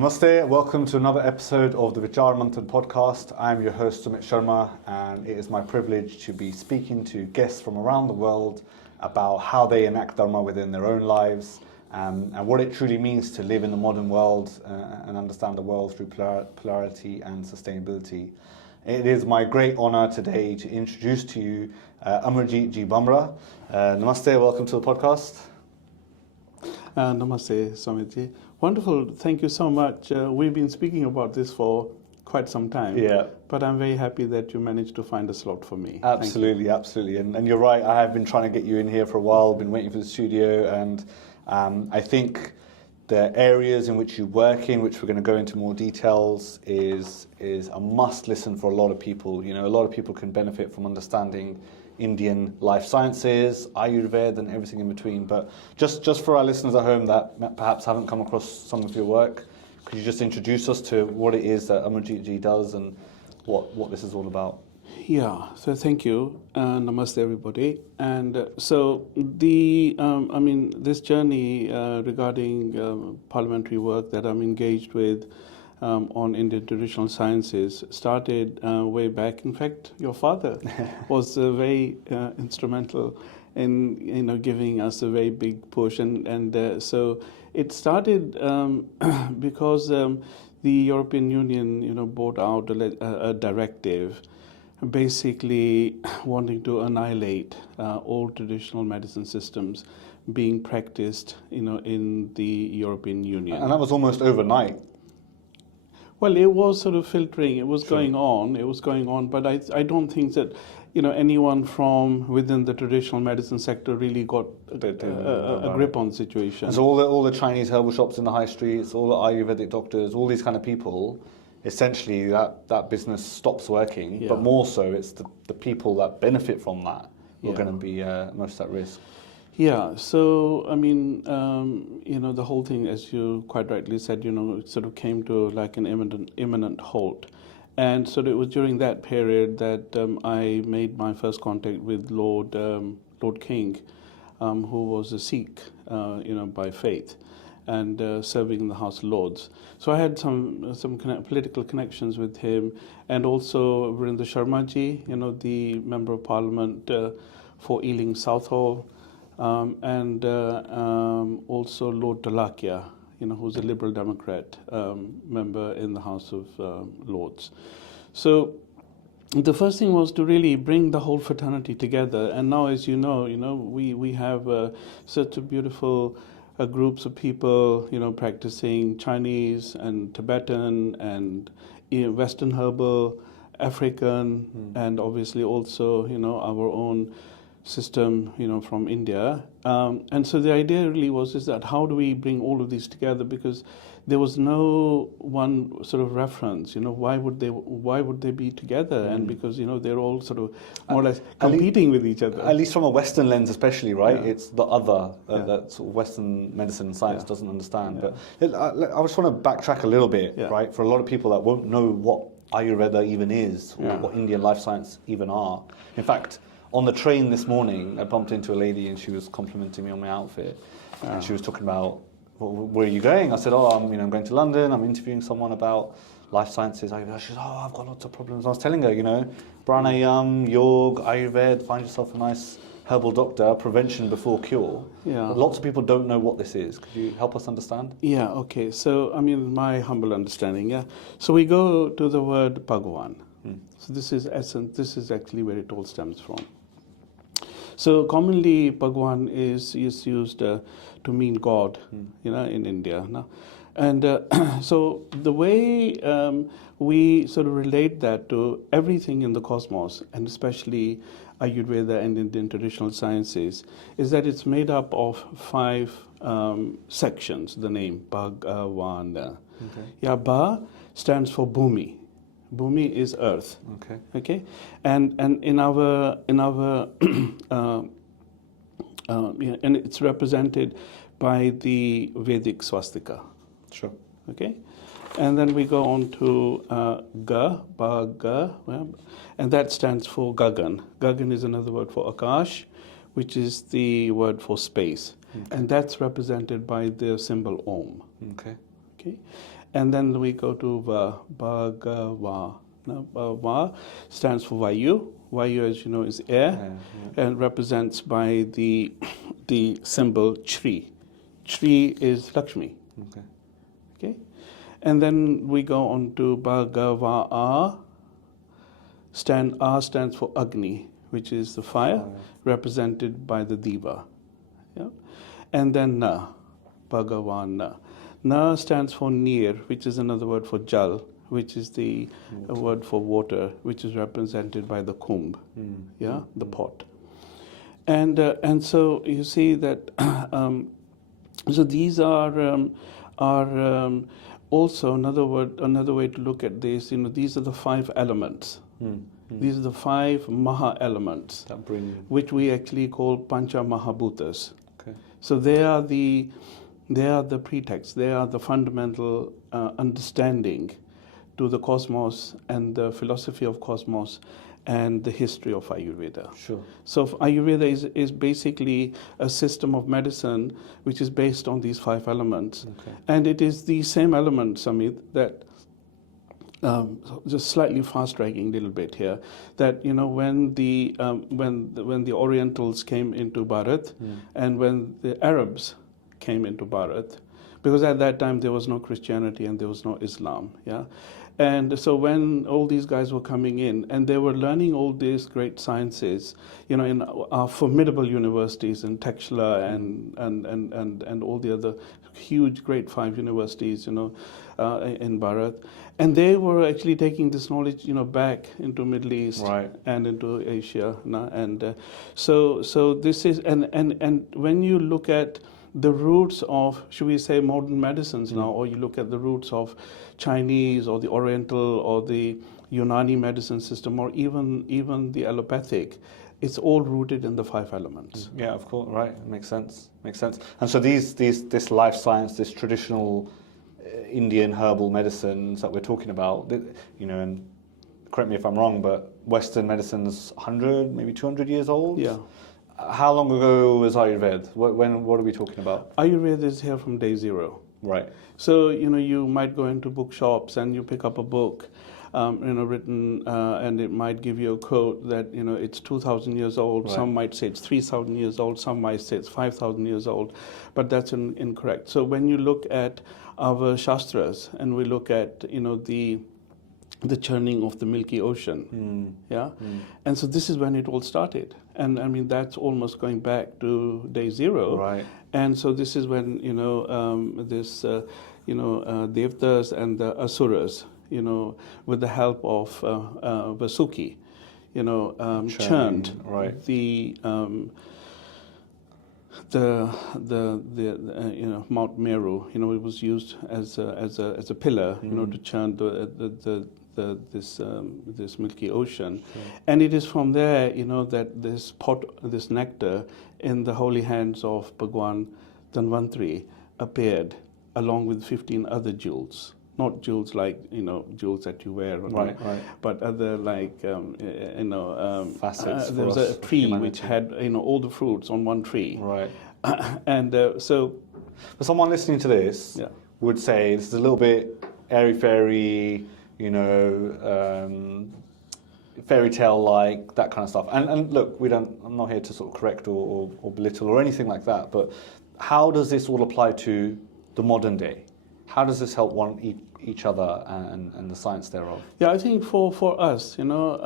Namaste, welcome to another episode of the Vichaar Manthan podcast. I'm your host Sumit Sharma, and it is my privilege to be speaking to guests from around the world about how they enact dharma within their own lives and what it truly means to live in the modern world and understand the world through plurality and sustainability. It is my great honor today to introduce to you Amarjeet G Bhamra. Namaste, welcome to the podcast. Namaste, Swamitji. Wonderful. Thank you so much. We've been speaking about this for quite some time. Yeah. But I'm very happy that you managed to find a slot for me. Absolutely, absolutely. And you're right, I have been trying to get you in here for a while, been waiting for the studio, and I think the areas in which you work in, which we're going to go into more details, is a must listen for a lot of people. You know, a lot of people can benefit from understanding Indian life sciences, Ayurveda, and everything in between. But just for our listeners at home that perhaps haven't come across some of your work, could you just introduce us to what it is that Amarjeet Ji does and what this is all about? Yeah, so thank you. Namaste, everybody. And so this journey regarding parliamentary work that I'm engaged with on Indian traditional sciences started way back. In fact, your father was very instrumental in giving us a very big push, and so it started because the European Union brought out a directive, basically wanting to annihilate all traditional medicine systems being practiced in the European Union. And that was almost overnight. Well, it was sort of filtering. It was going on. But I don't think that anyone from within the traditional medicine sector really got a grip on the situation. And so all the Chinese herbal shops in the high streets, all the Ayurvedic doctors, all these kind of people, essentially that business stops working. Yeah. But more so, it's the people that benefit from that who are going to be most at risk. Yeah, so the whole thing, as you quite rightly said, it sort of came to like an imminent halt. And so it was during that period that I made my first contact with Lord King, who was a Sikh, by faith, and serving in the House of Lords. So I had some political connections with him, and also Vrinder Sharma ji, the Member of Parliament for Ealing Southall. And also Lord Talakia, who's a Liberal Democrat member in the House of Lords. So the first thing was to really bring the whole fraternity together. And now, as you know, we have such a beautiful groups of people, practicing Chinese and Tibetan and Western Herbal, African, and obviously also, our own system, from India, and so the idea really is that how do we bring all of these together, because there was no one sort of reference, why would they be together, and because they're all sort of more or less competing with each other. At least from a Western lens, especially, right? Yeah. It's the other that sort of Western medicine and science doesn't understand. Yeah. But I just want to backtrack a little bit, right? For a lot of people that won't know what Ayurveda even is, or what Indian life science even are. In fact, on the train this morning, I bumped into a lady and she was complimenting me on my outfit. And she was talking about, well, where are you going? I said, I'm going to London. I'm interviewing someone about life sciences. She said, I've got lots of problems. I was telling her, pranayam, yoga, Ayurveda, find yourself a nice herbal doctor, prevention before cure. Yeah. But lots of people don't know what this is. Could you help us understand? Yeah, okay. So, my humble understanding, So we go to the word Bhagavan. So this is essence. This is actually where it all stems from. So commonly, Bhagwan is used to mean God, in India. No? And so the way we sort of relate that to everything in the cosmos, and especially Ayurveda and Indian traditional sciences, is that it's made up of 5 sections, the name Bhagavan. Okay. Yeah, Ba stands for Bhumi. Bhumi is earth. Okay. And in our and it's represented by the Vedic swastika. Sure. Okay. And then we go on to Ga, and that stands for Gagan. Gagan is another word for Akash, which is the word for space. Okay. And that's represented by the symbol Om. Okay. Okay. And then we go to Bhagava. Now, Va stands for Vayu. Vayu, as you know, is air, and represents by the symbol Chri. Chri is Lakshmi. Okay. Okay, and then we go on to Bhagava. A stands for Agni, which is the fire, represented by the Diva. Yeah, and then Na, Bhagavan Na. Na stands for Nir, which is another word for Jal, which is the word for water, which is represented by the Kumbh, the pot. And so you see that. So these are also another way to look at this. These are the 5 elements. These are the 5 Maha elements, which we actually call Pancha Mahabhutas. Okay. So they are the pretext. They are the fundamental understanding to the cosmos and the philosophy of cosmos and the history of Ayurveda. Sure. So Ayurveda is basically a system of medicine which is based on these 5 elements. Okay. And it is the same element, Samit, that just slightly fast-tracking a little bit here, that when the Orientals came into Bharat and when the Arabs came into Bharat, because at that time there was no Christianity and there was no Islam, yeah. And so when all these guys were coming in and they were learning all these great sciences, in our formidable universities in Takshila and all the other huge great 5 universities, in Bharat, and they were actually taking this knowledge, back into Middle East and into Asia, and so this is and when you look at the roots of, should we say, modern medicines now, or you look at the roots of Chinese or the Oriental or the Unani medicine system, or even the allopathic, it's all rooted in the 5 elements. Yeah, of course, right. Makes sense. And so this life science, this traditional Indian herbal medicines that we're talking about, and correct me if I'm wrong, but Western medicine's 100, maybe 200 years old? Yeah. How long ago was Ayurveda? What are we talking about? Ayurveda is here from day 0. Right. So, you might go into bookshops and you pick up a book, written, and it might give you a quote that, it's 2,000 years old. Right. Some might say it's 3,000 years old. Some might say it's 5,000 years old. But that's incorrect. So when you look at our Shastras and we look at, the churning of the Milky Ocean, and so this is when it all started. And I mean, that's almost going back to day 0. Right. And so this is when, Devtas and the Asuras, with the help of Vasuki, churned the Mount Meru. It was used as a pillar, to churn this Milky Ocean. Sure. And it is from there, that this pot, this nectar in the holy hands of Bhagwan Dhanvantri appeared along with 15 other jewels. Not jewels like, jewels that you wear, right. But other like, facets. There was a tree which had, all the fruits on one tree. Right. And so... But someone listening to this would say it's a little bit airy-fairy, fairy tale-like, that kind of stuff. And look, I'm not here to sort of correct or belittle or anything like that, but how does this all apply to the modern day? How does this help each other and the science thereof? Yeah, I think for us, your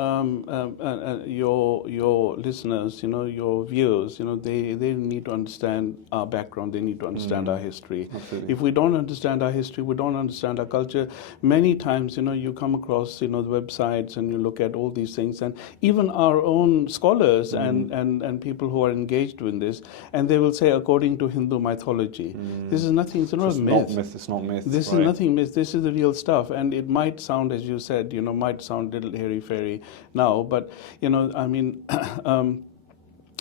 listeners, your viewers, they need to understand our background. They need to understand our history. Absolutely. If we don't understand our history, we don't understand our culture. Many times, you come across, the websites and you look at all these things, and even our own scholars and people who are engaged in this, and they will say, according to Hindu mythology, this is nothing. It's not a myth. It's not myth. This is nothing myth. This is the real stuff, and it might sound, as you said, might sound a little hairy-fairy now, but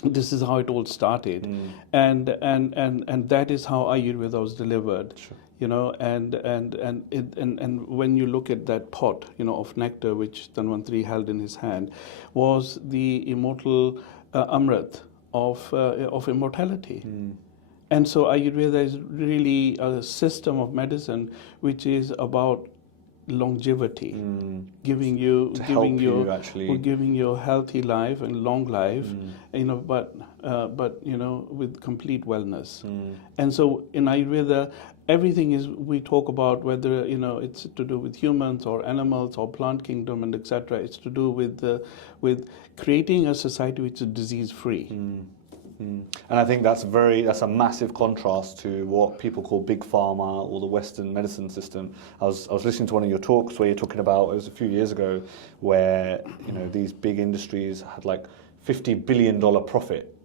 this is how it all started, and that is how Ayurveda was delivered. Sure. And when you look at that pot, of nectar which Dhanvantri held in his hand, was the immortal Amrit of immortality. And so Ayurveda is really a system of medicine which is about longevity, giving you giving you a healthy life and long life, but with complete wellness. And so in Ayurveda, everything is, we talk about whether it's to do with humans or animals or plant kingdom and etc. It's to do with creating a society which is disease free. And I think that's a massive contrast to what people call big pharma or the Western medicine system. I was listening to one of your talks where you're talking about, it was a few years ago, where these big industries had like $50 billion profit,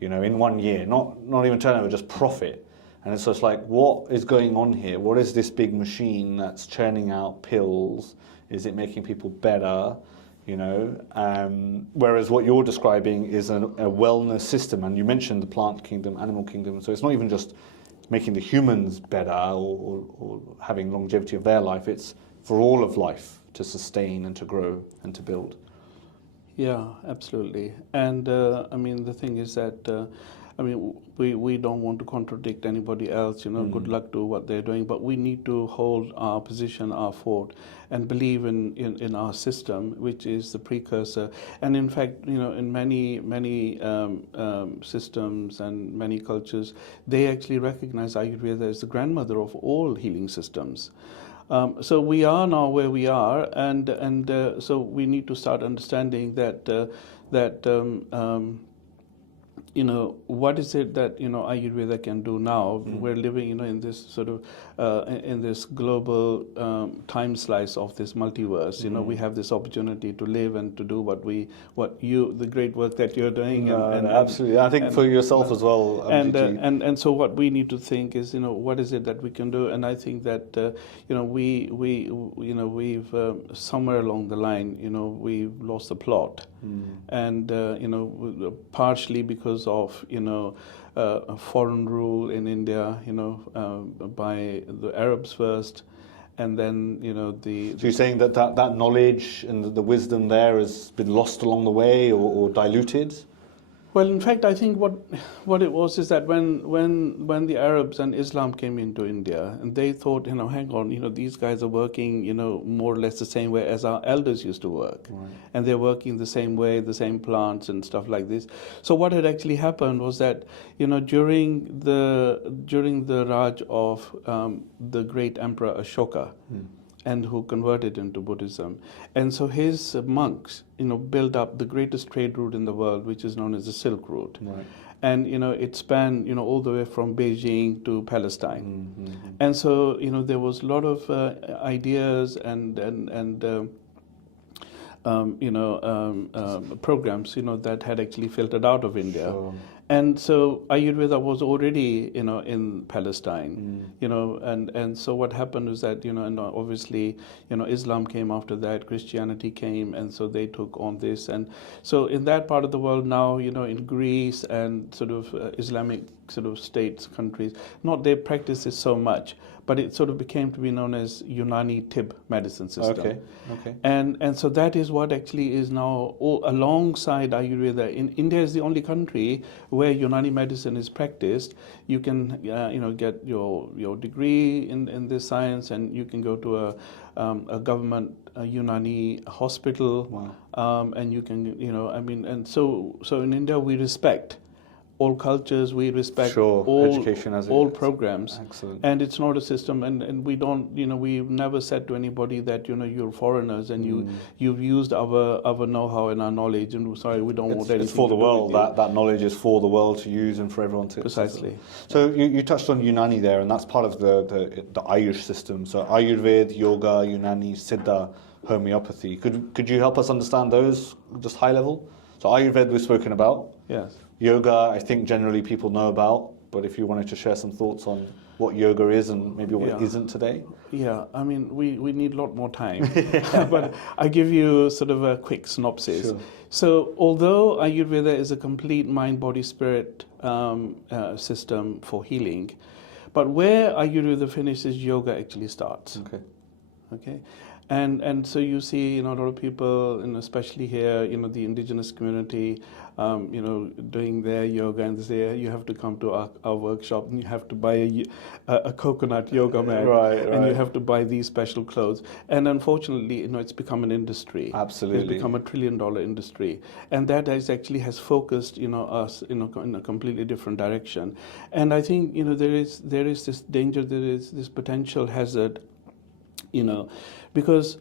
in 1 year, not even turnover, just profit. And so it's like, what is going on here? What is this big machine that's churning out pills? Is it making people better? Whereas what you're describing is a wellness system, and you mentioned the plant kingdom, animal kingdom, so it's not even just making the humans better or having longevity of their life, it's for all of life to sustain and to grow and to build. Yeah, absolutely. And the thing is that we don't want to contradict anybody else, good luck to what they're doing, but we need to hold our position, our fort, and believe in our system, which is the precursor. And in fact, in many systems and many cultures, they actually recognize Ayurveda as the grandmother of all healing systems. So we are now where we are, and so we need to start understanding that what is it that Ayurveda can do now? We're living in this sort of in this global time slice of this multiverse. We have this opportunity to live and to do the great work that you're doing. Absolutely, I think for yourself as well. And so what we need to think is what is it that we can do? And I think that we've somewhere along the line we've lost the plot, and partially because of foreign rule in India, by the Arabs first, and then the. So you're saying that knowledge and the wisdom there has been lost along the way or diluted? Well, in fact, I think what it was is that when the Arabs and Islam came into India, and they thought, hang on, these guys are working, more or less the same way as our elders used to work, right. And they're working the same way, the same plants and stuff like this. So what had actually happened was that, during the Raj of the great Emperor Ashoka. And who converted into Buddhism. And so his monks, built up the greatest trade route in the world, which is known as the Silk Route. Right. And, it spanned, all the way from Beijing to Palestine. And so, there was a lot of ideas and programs, that had actually filtered out of India. Sure. And so Ayurveda was already, in Palestine, and so what happened was that, and obviously, Islam came after that, Christianity came, and so they took on this. And so in that part of the world now, in Greece and sort of Islamic sort of states, countries, not they practice this so much, but it sort of became to be known as Unani Tib medicine system. Okay. And so that is what actually is now alongside Ayurveda. In India is the only country where Unani medicine is practiced. You can get your degree in this science, and you can go to a government Unani hospital. Wow. And you can and so in India we respect all cultures, we respect all programs. Excellent. And it's not a system, and we don't, we've never said to anybody that, you're foreigners and you've used our know-how and our knowledge, and sorry, we don't want anything. It's for the world, that knowledge is for the world to use and for everyone to. Precisely. So you touched on Unani there, and that's part of the Ayush system. So Ayurveda, Yoga, Unani, Siddha, homeopathy. Could you help us understand those just high level? So Ayurveda we've spoken about. Yes. Yoga, I think generally people know about, but if you wanted to share some thoughts on what yoga is and maybe what it isn't today. Yeah, we need a lot more time, but I give you sort of a quick synopsis. Sure. So although Ayurveda is a complete mind, body, spirit system for healing, but where Ayurveda finishes, yoga actually starts. Okay. And so you see, a lot of people, especially here, the indigenous community, doing their yoga, and they say you have to come to our workshop, and you have to buy a coconut yoga mat, and you have to buy these special clothes. And unfortunately, it's become an industry. Absolutely, it's become $1 trillion industry, and that has focused, us, in a completely different direction. And I think, there is this danger, there is this potential hazard, because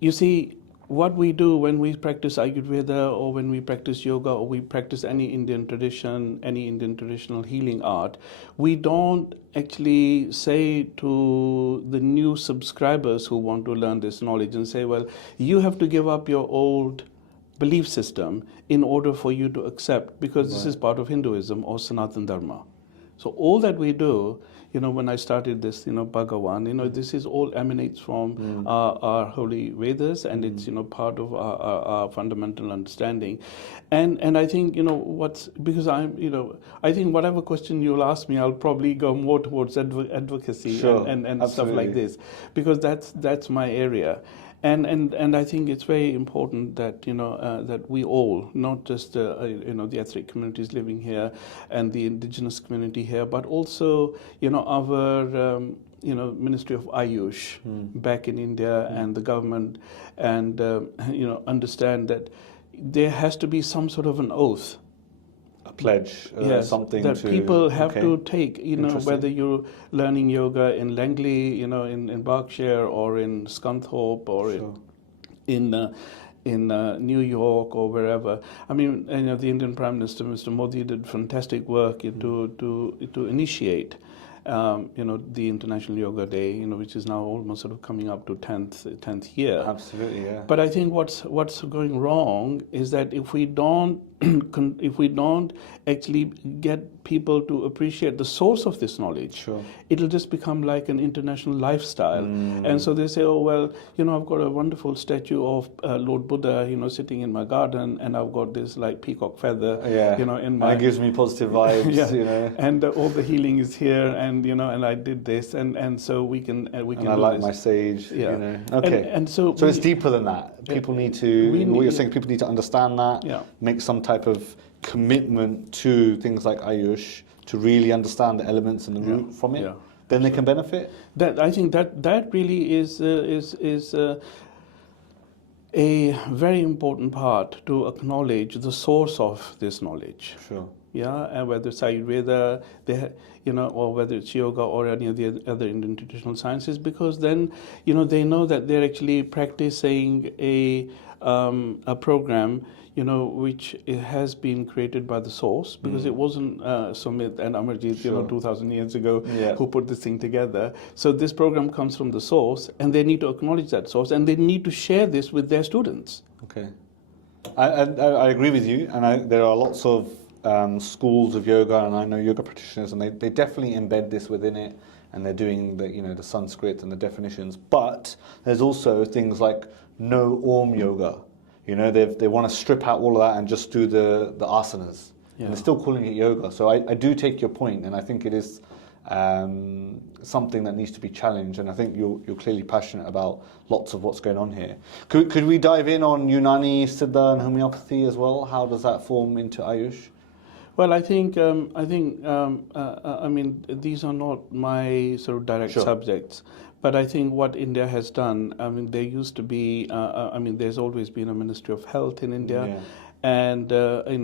you see, what we do when we practice Ayurveda, or when we practice yoga, or we practice any Indian tradition, any Indian traditional healing art, we don't actually say to the new subscribers who want to learn this knowledge and say, well, you have to give up your old belief system in order for you to accept, because this is part of Hinduism or Sanatan Dharma. So all that we do, when I started this, Bhagavan, this is all emanates from our holy Vedas, and it's, part of our fundamental understanding. And I think, because I think whatever question you'll ask me, I'll probably go more towards advocacy and stuff like this, because that's my area. And I think it's very important that that we all, not just the ethnic communities living here and the indigenous community here, but also our Ministry of Ayush back in India and the government, and understand that there has to be some sort of an oath, a pledge, something that people have to take, Interesting. whether you're learning yoga in Langley, in Berkshire, or in Scunthorpe, or in New York, or wherever. I mean, the Indian Prime Minister, Mr. Modi, did fantastic work to initiate the International Yoga Day, which is now almost sort of coming up to 10th year. Absolutely, yeah. But I think what's going wrong is that if we don't actually get people to appreciate the source of this knowledge, it'll just become like an international lifestyle. And so they say, oh, well, I've got a wonderful statue of Lord Buddha, sitting in my garden, and I've got this like peacock feather, in my... And it gives me positive vibes, And all the healing is here, and and I did this, and so we can and I like my sage, Okay. And so it's deeper than that. People need to, what you're saying, people need to understand that, make some type of commitment to things like Ayush, to really understand the elements and the root from it. Then they can benefit. That I think that really is a very important part, to acknowledge the source of this knowledge. And whether it's Ayurveda, or whether it's yoga or any of the other Indian traditional sciences, because then, they know that they're actually practicing a program, which has been created by the source, because it wasn't Sumit and Amarjeet, 2,000 years ago, who put this thing together. So this program comes from the source, and they need to acknowledge that source, and they need to share this with their students. Okay. I agree with you, and there are lots of schools of yoga, and I know yoga practitioners, and they definitely embed this within it, and they're doing the Sanskrit and the definitions. But there's also things like no Om yoga. They want to strip out all of that and just do the asanas. And they're still calling it yoga. So I do take your point, and I think it is something that needs to be challenged. And I think you're clearly passionate about lots of what's going on here. Could we dive in on Unani, Siddha, and homeopathy as well? How does that form into Ayush? Well, I think I mean, these are not my sort of direct subjects, but I think what India has done. I mean, there used to be. There's always been a Ministry of Health in India, and during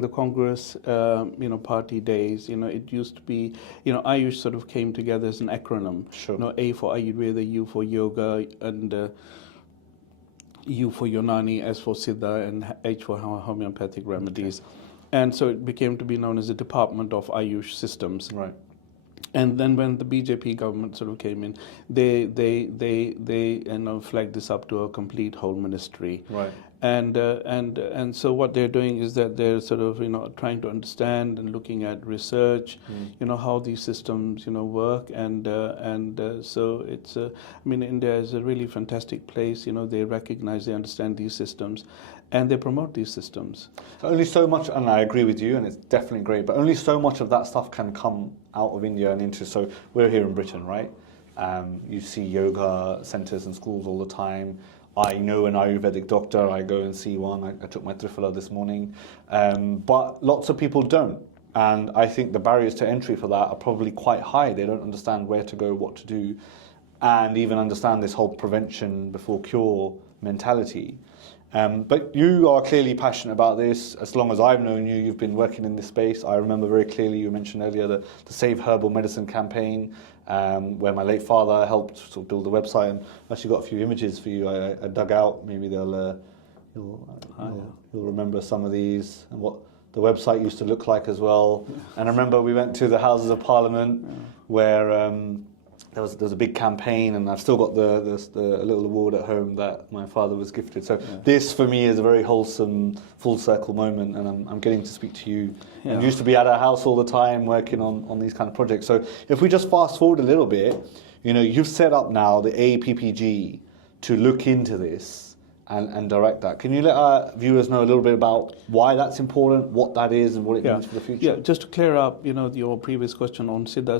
the Congress, party days, it used to be, Ayush sort of came together as an acronym. A for Ayurveda, U for yoga, and U for Unani, S for Siddha, and H for homeopathic remedies. And so it became to be known as the Department of Ayush Systems. Right. And then when the BJP government sort of came in, they flagged this up to a complete whole ministry. Right. And so what they're doing is that they're sort of trying to understand and looking at research, how these systems work, and so it's India is a really fantastic place. They recognize, they understand these systems, and they promote these systems. So only so much, and I agree with you, and it's definitely great, but only so much of that stuff can come out of India and into. So we're here in Britain, right? You see yoga centers and schools all the time. I know an Ayurvedic doctor. I go and see one. I took my Triphala this morning. But lots of people don't. And I think the barriers to entry for that are probably quite high. They don't understand where to go, what to do, and even understand this whole prevention before cure mentality. But you are clearly passionate about this. As long as I've known you, you've been working in this space. I remember very clearly you mentioned earlier the Save Herbal Medicine campaign, where my late father helped sort of build the website. And I've actually got a few images for you I dug out. Maybe you'll remember some of these and what the website used to look like as well. And I remember we went to the Houses of Parliament where there was a big campaign, and I've still got the little award at home that my father was gifted. So this for me is a very wholesome, full circle moment, and I'm getting to speak to you. Yeah. I used to be at our house all the time working on these kind of projects. So if we just fast forward a little bit, you've set up now the APPG to look into this and direct that. Can you let our viewers know a little bit about why that's important, what that is, and what it means for the future? Yeah, just to clear up, your previous question on Siddha.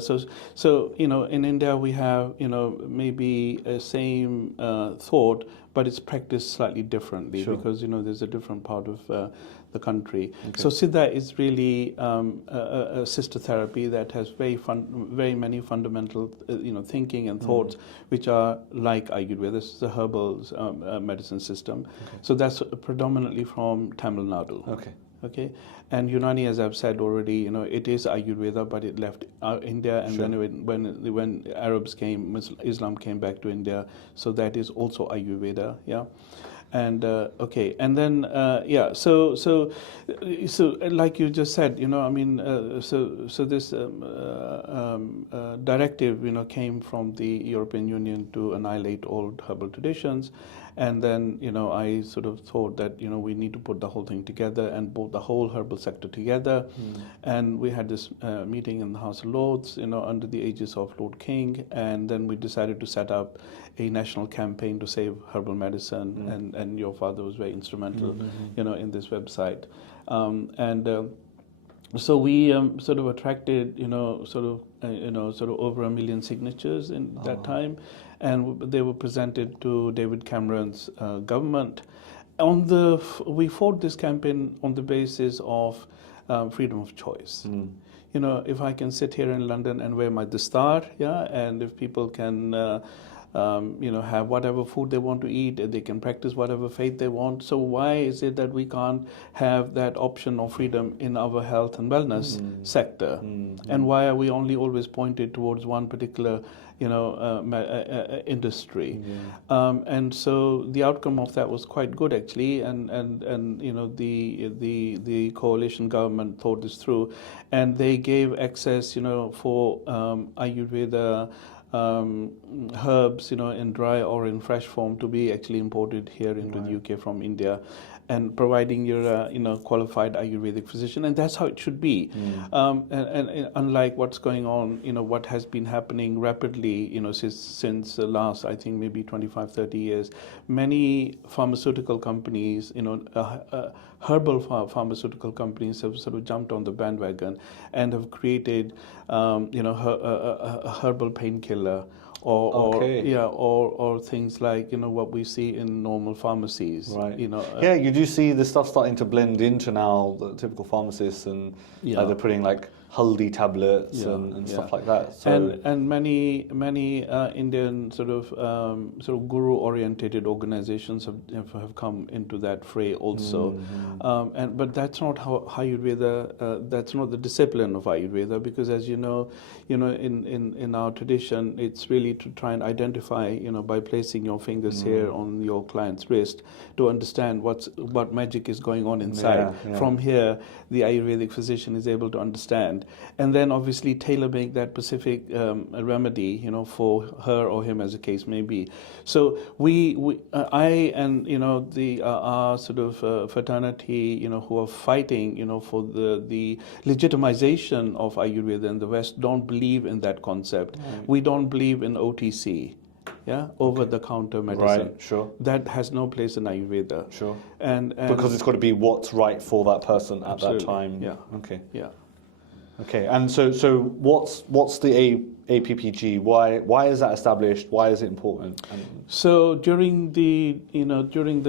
So in India we have, maybe a same thought, but it's practiced slightly differently because there's a different part of the country. Okay. So Siddha is really a sister therapy that has very many fundamental thinking and thoughts which are like Ayurveda. This is the herbal medicine system. Okay. So that's predominantly from Tamil Nadu. Okay, and Unani, as I've said already, it is Ayurveda, but it left India, and then when Arabs came, Islam came back to India, so that is also Ayurveda. Yeah. And and then so like you just said, so this directive, came from the European Union to annihilate old herbal traditions, and then I sort of thought that we need to put the whole thing together and put the whole herbal sector together, and we had this meeting in the House of Lords, under the aegis of Lord King, and then we decided to set up a national campaign to save herbal medicine, and your father was very instrumental, in this website, so we sort of attracted, sort of over 1 million signatures in that time, and they were presented to David Cameron's government. We fought this campaign on the basis of freedom of choice. If I can sit here in London and wear my dastar, and if people can have whatever food they want to eat, they can practice whatever faith they want. So why is it that we can't have that option of freedom in our health and wellness sector? And why are we only always pointed towards one particular industry? And so the outcome of that was quite good actually, and the coalition government thought this through, and they gave access for Ayurveda herbs, in dry or in fresh form to be actually imported here into the UK from India, and providing your qualified Ayurvedic physician, and that's how it should be. And unlike what's going on, what has been happening rapidly, since the last, I think maybe 25-30 years, many pharmaceutical companies, herbal pharmaceutical companies have sort of jumped on the bandwagon and have created, a herbal painkiller. Or things like what we see in normal pharmacies. Right. You do see the stuff starting to blend into now the typical pharmacists, and they're putting like haldi tablets and stuff like that. So and many Indian sort of guru orientated organizations have come into that fray also. But that's not how Ayurveda. That's not the discipline of Ayurveda, because as in our tradition, it's really to try and identify, by placing your fingers here on your client's wrist, to understand what magic is going on inside. From here, the Ayurvedic physician is able to understand, and then obviously tailor-make that specific remedy, for her or him, as the case may be. So I and our sort of fraternity, who are fighting, for the legitimization of Ayurveda in the West, don't believe in that concept. We don't believe in OTC. Over-the-counter medicine. Right, sure. That has no place in Ayurveda. Sure. And because it's got to be what's right for that person at that time. Yeah. Okay. Yeah. Okay, and so what's the APPG? Why is that established? Why is it important? So during the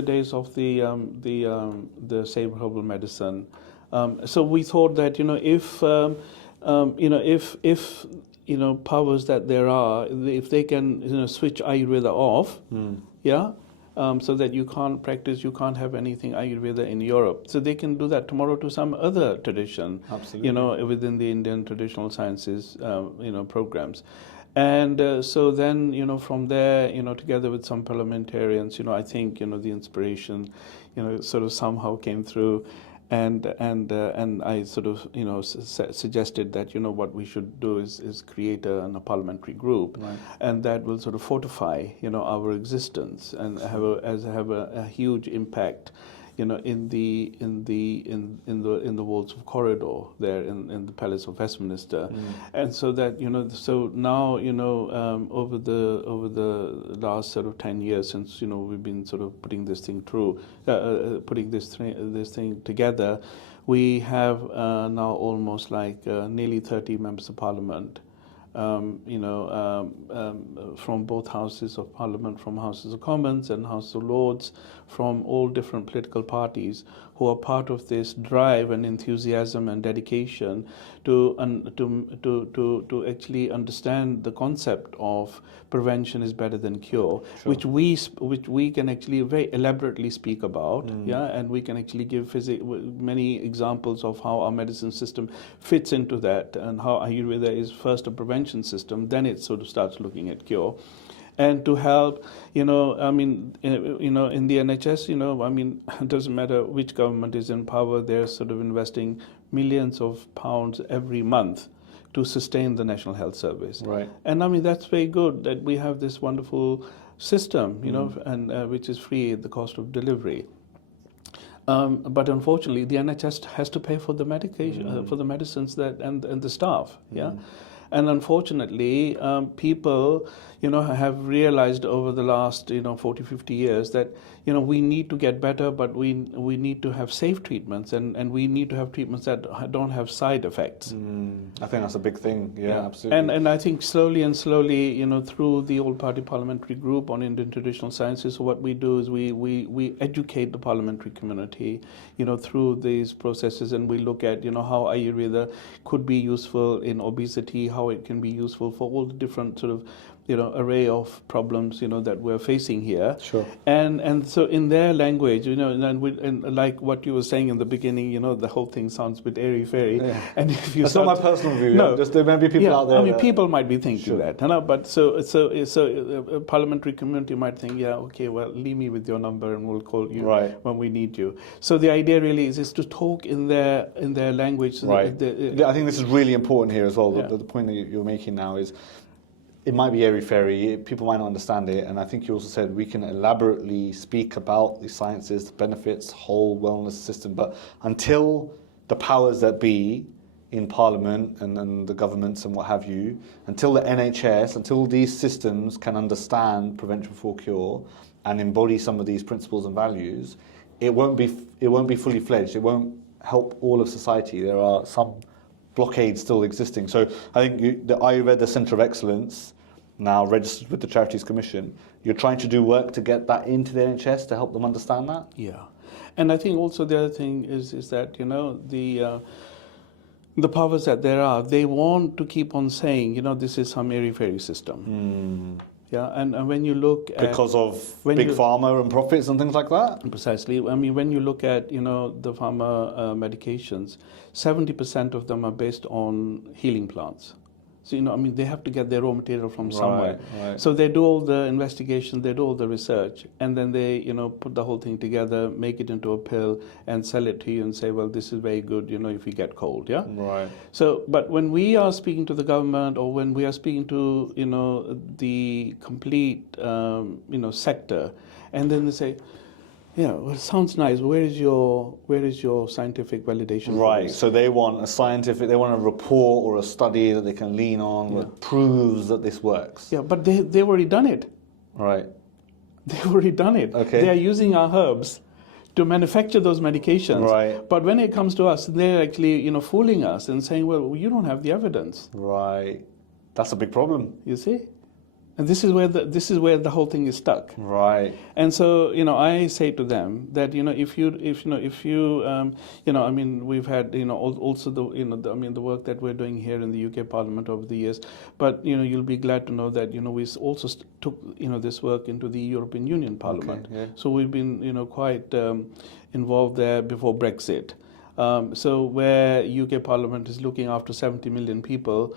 days of the Save Herbal Medicine, so we thought that if powers that there are, if they can switch Ayurveda off, so that you can't have anything Ayurveda in Europe. So they can do that tomorrow to some other tradition, absolutely, within the Indian traditional sciences, programs. And so then, from there, together with some parliamentarians, I think, the inspiration, sort of somehow came through. And I sort of suggested that what we should do is create a parliamentary group, right, and that will sort of fortify our existence and have a huge impact in the walls of corridor there in the Palace of Westminster, and so that so now over the last sort of 10 years since we've been sort of putting this thing together, we have now almost like nearly 30 members of Parliament. From both houses of Parliament, from Houses of Commons and House of Lords, from all different political parties, who are part of this drive and enthusiasm and dedication to actually understand the concept of prevention is better than cure, sure, which we can actually very elaborately speak about, and we can actually give many examples of how our medicine system fits into that, and how Ayurveda is first a prevention system, then it sort of starts looking at cure. And to help, in the NHS, it doesn't matter which government is in power, they're sort of investing millions of pounds every month to sustain the National Health Service. Right. And that's very good that we have this wonderful system, and which is free at the cost of delivery. But unfortunately, the NHS has to pay for the medication, for the medicines and the staff. And unfortunately, people, have realized over the last, 40, 50 years that, we need to get better, but we need to have safe treatments, and we need to have treatments that don't have side effects. I think that's a big thing. Yeah, absolutely. And I think slowly, through the all-party parliamentary group on Indian traditional sciences, what we do is we educate the parliamentary community, through these processes, and we look at, how Ayurveda could be useful in obesity, how it can be useful for all the different sort of array of problems that we're facing here. Sure. And so in their language, and like what you were saying in the beginning, the whole thing sounds a bit airy-fairy. Yeah. And if you that's not my personal view. No, just there may be people out there. People might be thinking sure, that, but so a parliamentary community might think, okay, well, leave me with your number and we'll call you when we need you. So the idea really is to talk in their language. So right. I think this is really important here as well. The point that you're making now is, it might be airy-fairy, people might not understand it, and I think you also said we can elaborately speak about the sciences, the benefits, whole wellness system, but until the powers that be in Parliament and the governments and what have you, until the NHS, until these systems can understand prevention before cure and embody some of these principles and values, it won't be fully fledged. It won't help all of society. There are some blockades still existing. So I think the Ayurveda Centre of Excellence, now registered with the Charities Commission, you're trying to do work to get that into the NHS to help them understand that? Yeah. And I think also the other thing is that, the powers that there are, they want to keep on saying, this is some airy-fairy system. Yeah, and when you look at... Because of big pharma and profits and things like that? Precisely. When you look at, the pharma medications, 70% of them are based on healing plants. So, they have to get their raw material from somewhere. Right. So they do all the investigation, they do all the research, and then they, put the whole thing together, make it into a pill, and sell it to you and say, well, this is very good, if you get cold, yeah? Right. So, but when we are speaking to the government, or when we are speaking to, the complete, sector, and then they say, well, it sounds nice. Where is your scientific validation? Right. So they want a report or a study that they can lean on that proves that this works. Yeah, but they've already done it. Right. They've already done it. Okay. They are using our herbs to manufacture those medications. Right. But when it comes to us, they're actually, fooling us and saying, well, you don't have the evidence. Right. That's a big problem. You see? And this is where the whole thing is stuck. Right. And so, I say to them that, if you, I mean, we've had, also the work that we're doing here in the UK Parliament over the years. But, you'll be glad to know that, we also took, this work into the European Union Parliament. Okay, yeah. So we've been, quite involved there before Brexit. So where UK Parliament is looking after 70 million people,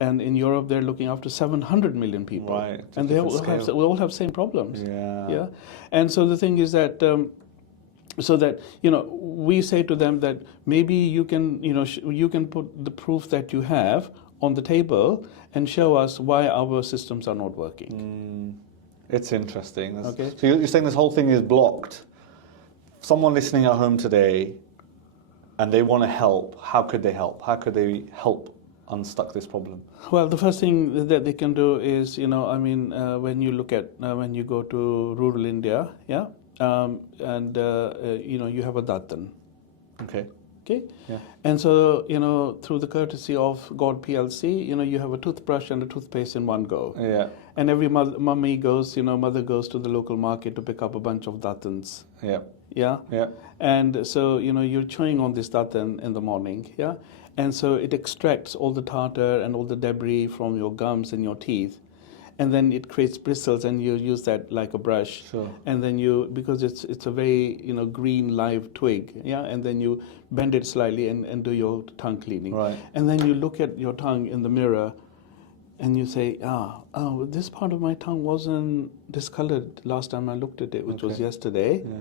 and in Europe, they're looking after 700 million people. Right. And we all have same problems. Yeah. Yeah. And so the thing is that, we say to them that maybe you can, you can put the proof that you have on the table and show us why our systems are not working. It's interesting. Okay. So you're saying this whole thing is blocked. Someone listening at home today, and they want to help. How could they help? How could they help unstuck this problem? Well, the first thing that they can do is, when you look at, when you go to rural India, yeah, and, you have a datan. Okay. Okay? Yeah. And so, through the courtesy of God PLC, you have a toothbrush and a toothpaste in one go. Yeah. And every mother goes to the local market to pick up a bunch of datans. Yeah. Yeah? Yeah. And so, you're chewing on this datan in the morning, yeah? And so it extracts all the tartar and all the debris from your gums and your teeth. And then it creates bristles, and you use that like a brush. Sure. And then because it's a very, green live twig, yeah? And then you bend it slightly and do your tongue cleaning. Right. And then you look at your tongue in the mirror and you say, this part of my tongue wasn't discolored last time I looked at it, which was yesterday. Yeah.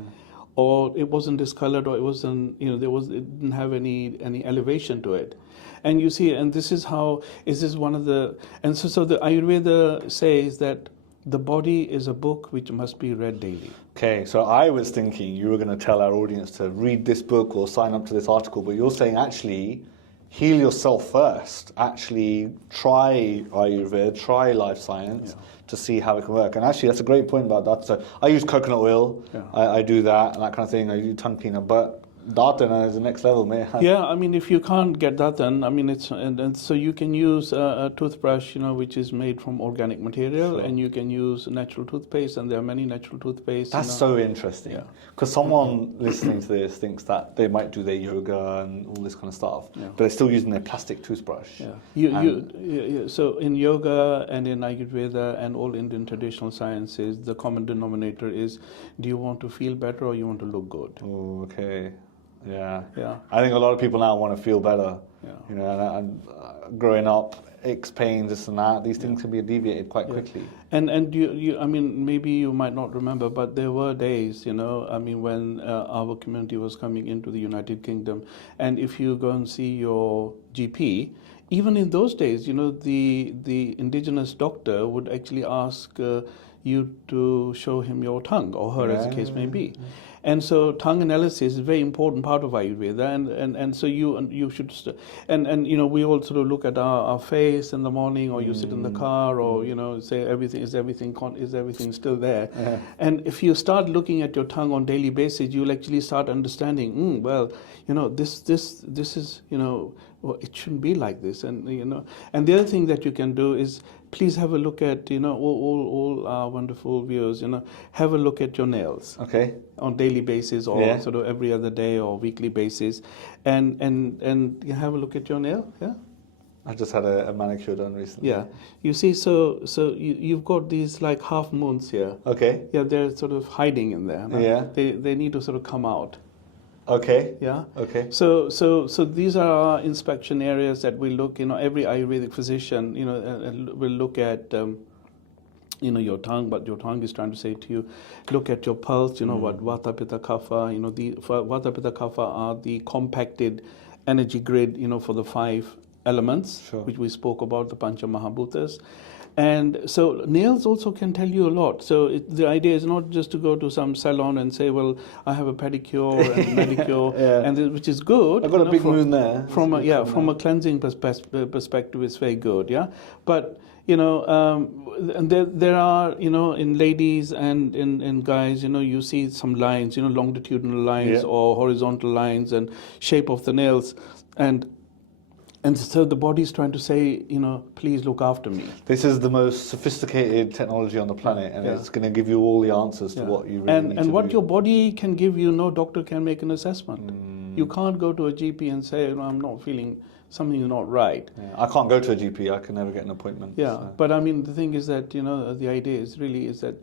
Or it wasn't discolored, or it wasn't, it didn't have any elevation to it. And you see, and this is one of the, and so the Ayurveda says that the body is a book which must be read daily. Okay, so I was thinking you were going to tell our audience to read this book or sign up to this article, but you're saying actually heal yourself first. Actually try Ayurveda, try life science. Yeah. To see how it can work. And actually, that's a great point about that. So I use coconut oil. Yeah. I do that and that kind of thing. I do tongue cleaner. But datan is the next level, man. Yeah, I mean, if you can't get datan, I mean, and so you can use a toothbrush, which is made from organic material, and you can use natural toothpaste, and there are many natural toothpastes. That's so interesting. Because someone listening to this thinks that they might do their yoga and all this kind of stuff, but they're still using their plastic toothbrush. Yeah. So in yoga and in Ayurveda and all Indian traditional sciences, the common denominator is, do you want to feel better or you want to look good? Oh, okay. Yeah. Yeah. I think a lot of people now want to feel better. Yeah. And growing up, aches, pains, this and that, these things can be alleviated quite quickly. And you, I mean, maybe you might not remember, but there were days, when our community was coming into the United Kingdom, and if you go and see your GP, even in those days, the indigenous doctor would actually ask you to show him your tongue, or her, as the case may be. And so tongue analysis is a very important part of Ayurveda, and so you should, we all sort of look at our face in the morning, or you sit in the car, or say is everything still there, and if you start looking at your tongue on daily basis, you'll actually start understanding. This is it shouldn't be like this, and and the other thing that you can do is, please have a look at, all our wonderful viewers, have a look at your nails. Okay. On daily basis, or sort of every other day or weekly basis, and you have a look at your nail. Yeah. I just had a manicure done recently. Yeah. You see, so you've got these like half moons here. Okay. Yeah, they're sort of hiding in there. No? Yeah. They need to sort of come out. Okay. Yeah. Okay. So these are our inspection areas that we look. Every Ayurvedic physician, will look at, your tongue. But your tongue is trying to say to you, look at your pulse. What Vata, Pitta, Kapha. The Vata, Pitta, Kapha are the compacted energy grid. For the 5 elements, Sure. which we spoke about, the Pancha Mahabhutas. And so nails also can tell you a lot. So the idea is not just to go to some salon and say, well, I have a pedicure and manicure, which is good. I've got a big moon there. From a cleansing perspective, it's very good. Yeah, but and there are in ladies and in guys, you see some lines, longitudinal lines or horizontal lines and shape of the nails, and so the body's trying to say, please look after me. This is the most sophisticated technology on the planet, and it's going to give you all the answers to what you really need to do. And what your body can give you, no doctor can make an assessment. You can't go to a GP and say, I'm not feeling, something is not right. I can't go to a GP. I can never get an appointment. Yeah, so. But I mean, the thing is that, the idea is really is that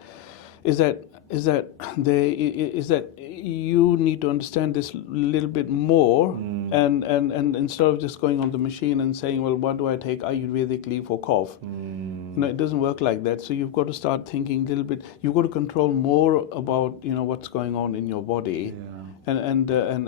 you need to understand this a little bit more, and instead of just going on the machine and saying, well, what do I take Ayurvedically for cough? It doesn't work like that. So you've got to start thinking a little bit. You've got to control more about what's going on in your body, and then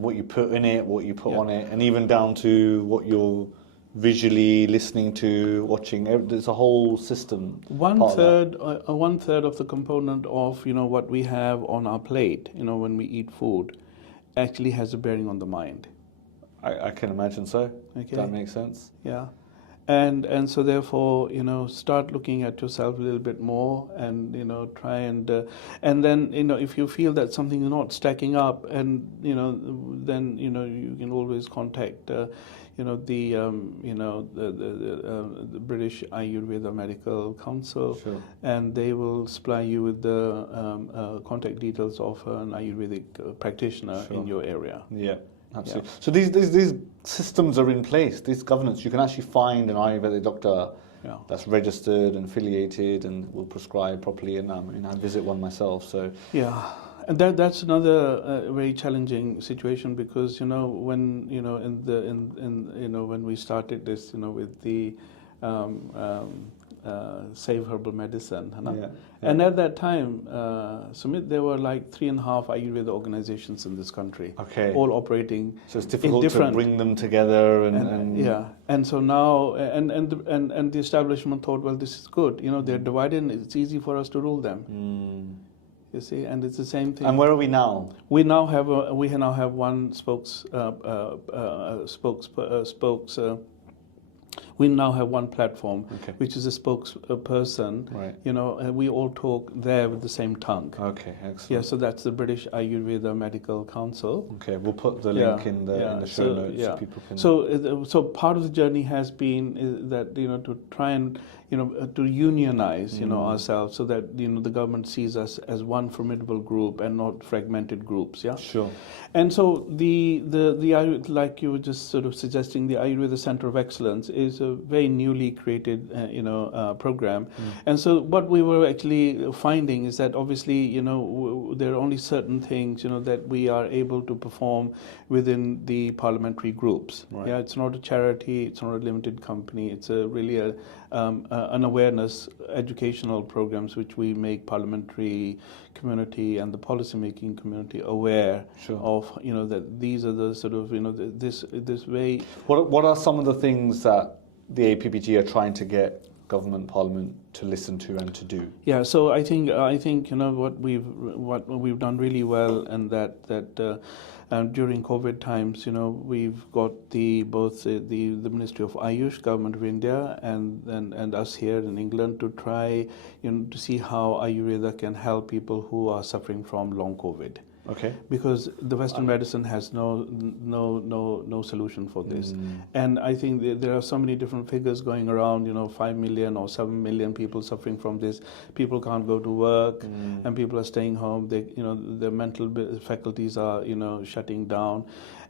what you put in it, what you put on it, and even down to what you're visually listening to, watching. There's a whole system. One third of the component of what we have on our plate, when we eat food, actually has a bearing on the mind. I can imagine so. Okay. That makes sense. Yeah, and so therefore start looking at yourself a little bit more, and try and then if you feel that something is not stacking up, and then you can always contact. The British Ayurveda Medical Council, sure. And they will supply you with the contact details of an Ayurvedic practitioner in your area. Yeah, absolutely. So these systems are in place. These governance, you can actually find an Ayurvedic doctor that's registered and affiliated and will prescribe properly. And I visit one myself. So yeah. And that's another very challenging situation, because when when we started this with the Save Herbal Medicine, and at that time, Sumit, there were like 3.5 Ayurveda organizations in this country, all operating. So it's difficult to bring them together, and so now and the establishment thought, well, this is good. They're divided, and it's easy for us to rule them. You see, and it's the same thing. And where are we now? We now have one we now have one platform, which is a spokesperson. Right. We all talk there with the same tongue. Okay, excellent. Yeah, so that's the British Ayurveda Medical Council. Okay, we'll put the link in the show notes so people can. So part of the journey has been that to try and to unionize ourselves, so that the government sees us as one formidable group and not fragmented groups. Yeah. Sure. And so the like you were just sort of suggesting, the Ayurveda Center of Excellence is a very newly created program. And so what we were actually finding is that obviously there are only certain things that we are able to perform within the parliamentary groups. Right. Yeah, it's not a charity, it's not a limited company. It's really an awareness educational programs which we make parliamentary community and the policy making community aware of that these are the sort of this way. What are some of the things that the APPG are trying to get government, parliament to listen to and to do? Yeah, so I think what we've done really well, and that during COVID times, we've got both the Ministry of Ayush, Government of India, and us here in England to try to see how Ayurveda can help people who are suffering from long COVID. Okay. Because the Western medicine has no solution for this, and I think there are so many different figures going around. 5 million or 7 million people suffering from this. People can't go to work, and people are staying home. Their mental faculties are shutting down,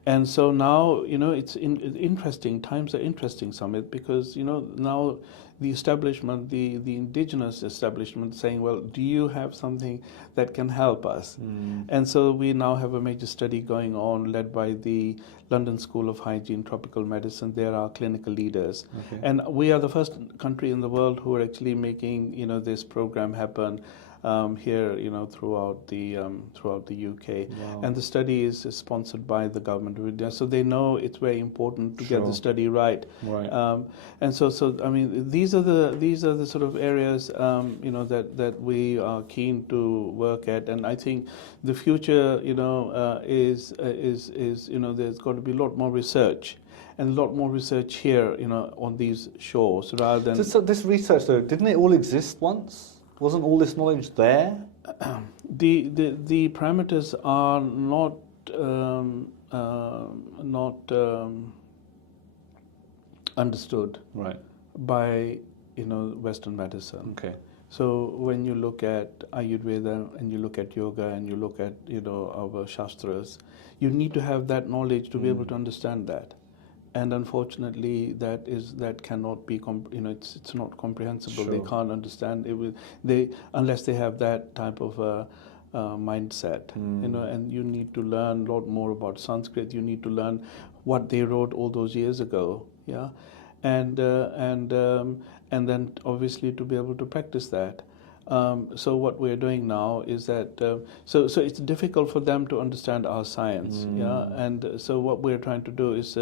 and so now it's interesting. Times are interesting, Samit, because now the establishment, the indigenous establishment, saying, well, do you have something that can help us? And so we now have a major study going on, led by the London School of Hygiene, Tropical Medicine. They are our clinical leaders. And we are the first country in the world who are actually making this program happen. here, throughout the UK. Wow. And the study is sponsored by the government of India, so they know it's very important to get the study right. And so I mean, these are the sort of areas that we are keen to work at, and I think the future is there's got to be a lot more research. And a lot more research here, on these shores, rather than... So this research, though, didn't it all exist once? Wasn't all this knowledge there? The parameters are not understood by Western medicine. Okay. So when you look at Ayurveda and you look at yoga and you look at our shastras, you need to have that knowledge to be able to understand that. And unfortunately, that cannot be it's not comprehensible. They can't understand it unless they have that type of mindset. And you need to learn a lot more about Sanskrit. You need to learn what they wrote all those years ago. Yeah, and then obviously to be able to practice that. So what we're doing now is that so it's difficult for them to understand our science, and so what we're trying to do is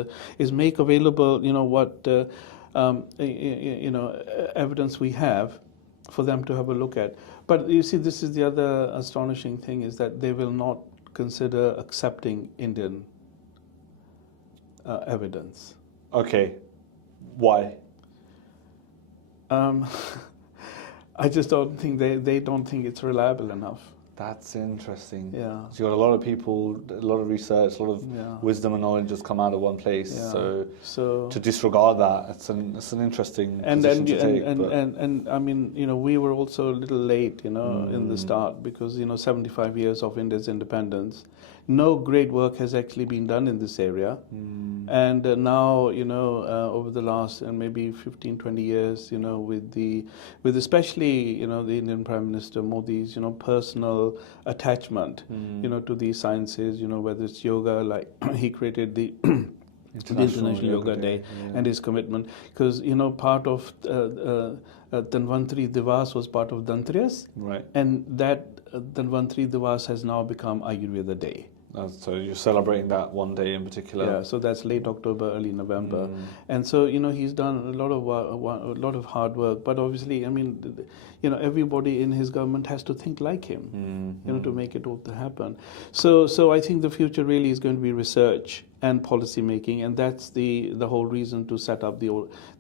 make available what evidence we have for them to have a look at. But you see, this is the other astonishing thing, is that they will not consider accepting Indian evidence. Okay, why? I just don't think they don't think it's reliable enough. That's interesting. Yeah. So you got a lot of people, a lot of research, a lot of wisdom and knowledge just come out of one place. Yeah. So to disregard that, it's an interesting position to take. And I mean, we were also a little late, in the start, because 75 years of India's independence, no great work has actually been done in this area. And now, over the last maybe 15, 20 years, with especially, the Indian Prime Minister Modi's, personal attachment, to these sciences, whether it's yoga, like he created the International Yoga Day, and his commitment, because part of Dhanvantri Divas was part of Dhantriyas, and that Dhanvantri Divas has now become Ayurveda Day. So you're celebrating that one day in particular. Yeah, so that's late October, early November, and so he's done a lot of hard work. But obviously, I mean, everybody in his government has to think like him, to make it all to happen. So I think the future really is going to be research and policy making, and that's the whole reason to set up the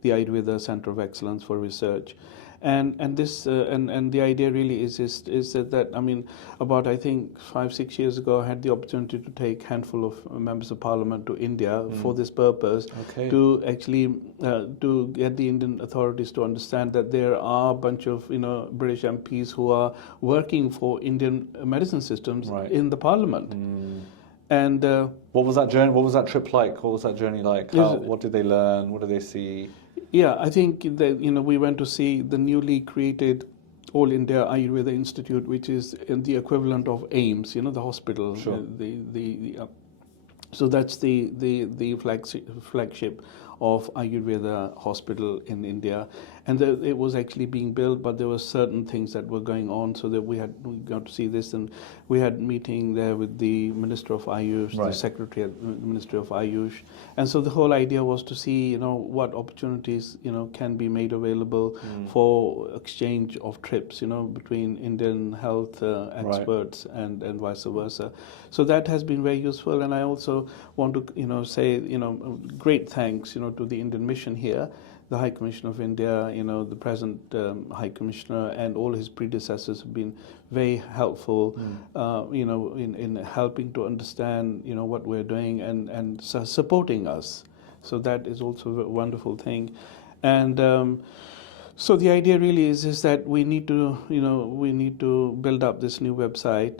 Ayurveda Center of Excellence for Research. And this and the idea really is that I mean, about I think 5-6 years ago, I had the opportunity to take a handful of members of parliament to India for this purpose, to actually to get the Indian authorities to understand that there are a bunch of British MPs who are working for Indian medicine systems in the parliament. And what was that journey? What was that trip like? What was that journey like? What did they learn? What did they see? Yeah, I think that we went to see the newly created All India Ayurveda Institute, which is the equivalent of AIMS, the hospital. Sure. So that's the flagship of Ayurveda hospital in India, and it was actually being built, but there were certain things that were going on, so that we got to see this, and we had meeting there with the Minister of Ayush, the Secretary at the Ministry of Ayush, and so the whole idea was to see what opportunities can be made available for exchange of trips between Indian health experts and vice versa. So that has been very useful, and I also want to say great thanks to the Indian mission here, the High Commissioner of India, the present High Commissioner, and all his predecessors have been very helpful, in helping to understand, what we're doing and supporting us. So that is also a wonderful thing, and so the idea really is that we need to build up this new website,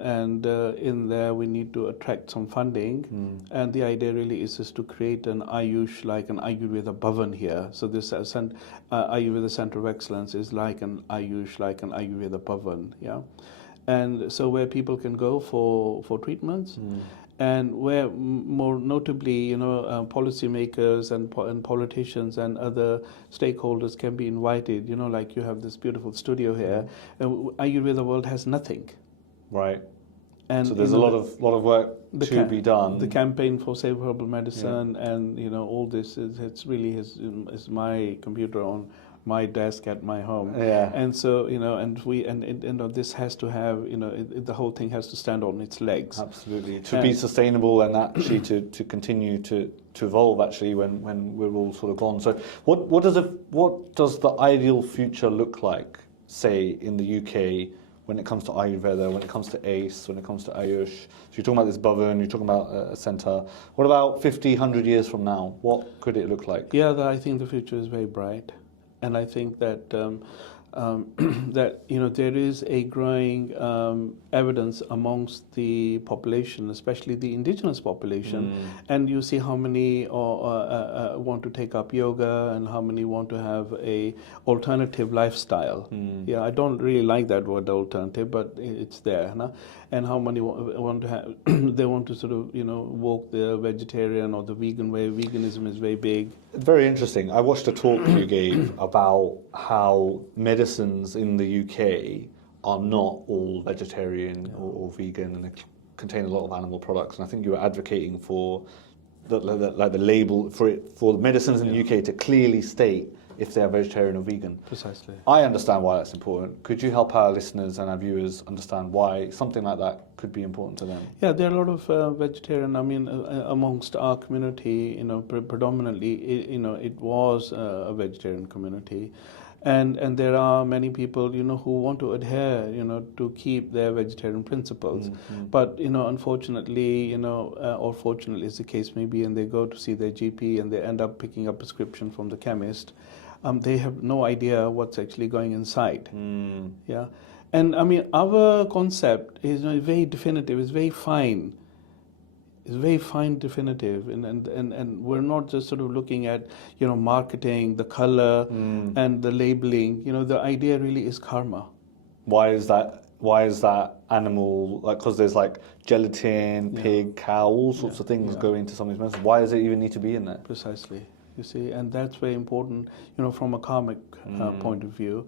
and in there we need to attract some funding, and the idea really is to create an Ayush, like an Ayurveda Bhavan here. So this Ayurveda Center of Excellence is like an Ayush, like an Ayurveda Bhavan, and so where people can go for treatments. and where more notably, policymakers and politicians and other stakeholders can be invited. Like you have this beautiful studio here. Ayurveda world has nothing. Right. And so there's a lot of work to be done. The campaign for safe herbal medicine, and all this it's really is my computer on my desk at my home. Yeah. And so this has to have the whole thing has to stand on its legs. Absolutely. To be sustainable and actually to continue to evolve actually when we're all sort of gone. So what does the ideal future look like, say in the UK, when it comes to Ayurveda, when it comes to ACE, when it comes to Ayush? So you're talking about this bhavan, you're talking about a centre. What about 50, 100 years from now? What could it look like? Yeah, I think the future is very bright. And I think that that there is a growing evidence amongst the population, especially the indigenous population, and you see how many want to take up yoga and how many want to have a alternative lifestyle. Yeah, I don't really like that word alternative, but it's there. No? And how many want to have they want to sort of walk the vegetarian or the vegan way. Veganism is very big. Very interesting. I watched a talk you gave about how medicines in the UK are not all vegetarian or vegan, and they contain a lot of animal products. And I think you were advocating for the label for medicines in the UK to clearly state if they are vegetarian or vegan. Precisely. I understand why that's important. Could you help our listeners and our viewers understand why something like that could be important to them? Yeah, there are a lot of vegetarian. I mean, amongst our community, predominantly, it was a vegetarian community. And there are many people, who want to adhere, to keep their vegetarian principles. But, unfortunately, or fortunately as the case may be, and they go to see their GP and they end up picking up a prescription from the chemist, they have no idea what's actually going inside. Yeah. And I mean, our concept is very definitive, it's very fine. It's very fine, definitive, and we're not just sort of looking at marketing, the color, and the labeling. The idea really is karma. Why is that? Why is that animal like? Because there's like gelatin, pig, cow, all sorts of things go into some of these medicines. Why does it even need to be in there? Precisely. You see, and that's very important. From a karmic point of view,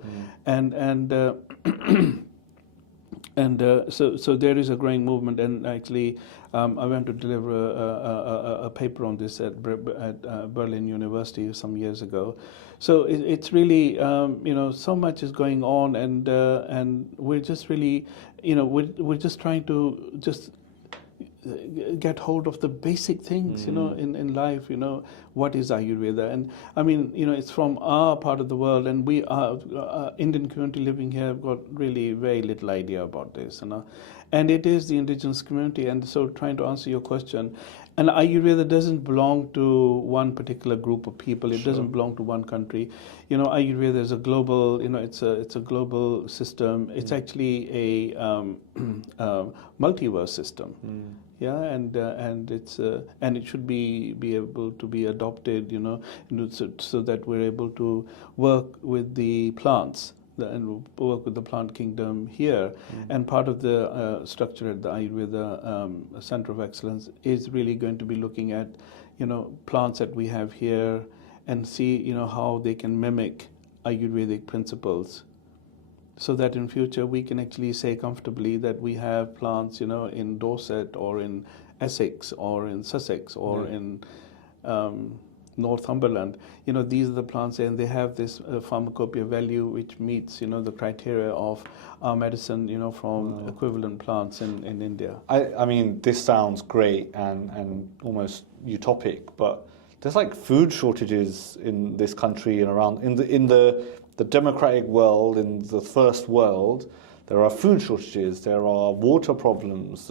so there is a growing movement, and actually I went to deliver a paper on this at Berlin University some years ago. So it's really so much is going on, and we're just really we're just trying to just get hold of the basic things in life. What is Ayurveda? And I mean it's from our part of the world, and we are Indian community living here have got really very little idea about this, and it is the indigenous community. And so trying to answer your question, and Ayurveda doesn't belong to one particular group of people. It doesn't belong to one country. Ayurveda is a global. It's a global system. It's actually a multiverse system. Yeah, and it's and it should be able to be adopted, so that we're able to work with the plants and work with the plant kingdom here. And part of the structure at the Ayurveda Center of Excellence is really going to be looking at, plants that we have here and see, how they can mimic Ayurvedic principles, so that in future we can actually say comfortably that we have plants, in Dorset or in Essex or in Sussex or in Northumberland. These are the plants, and they have this pharmacopoeia value which meets, the criteria of our medicine, from equivalent plants in India. I mean, this sounds great and almost utopic, but there's like food shortages in this country and around in the democratic world, in the first world. There are food shortages, there are water problems.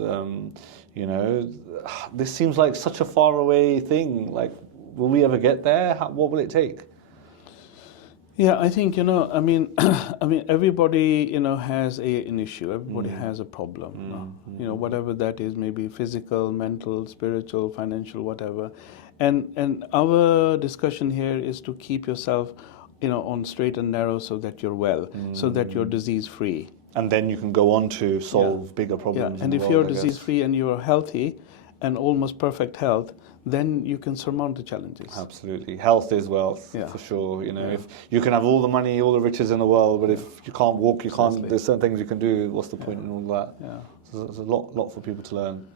This seems like such a far away thing. Like, will we ever get there? What will it take? Yeah, I think I mean, everybody has an issue. Everybody has a problem. Whatever that is, maybe physical, mental, spiritual, financial, whatever. And our discussion here is to keep yourself, on straight and narrow, so that you're well, so that you're disease free. And then you can go on to solve bigger problems. Yeah. And if you're disease free and you're healthy, and almost perfect health, then you can surmount the challenges. Absolutely. Health is wealth, for sure. You know, if you can have all the money, all the riches in the world, but if you can't walk, you can't, there's certain things you can do, what's the point in all that? Yeah. So there's a lot for people to learn.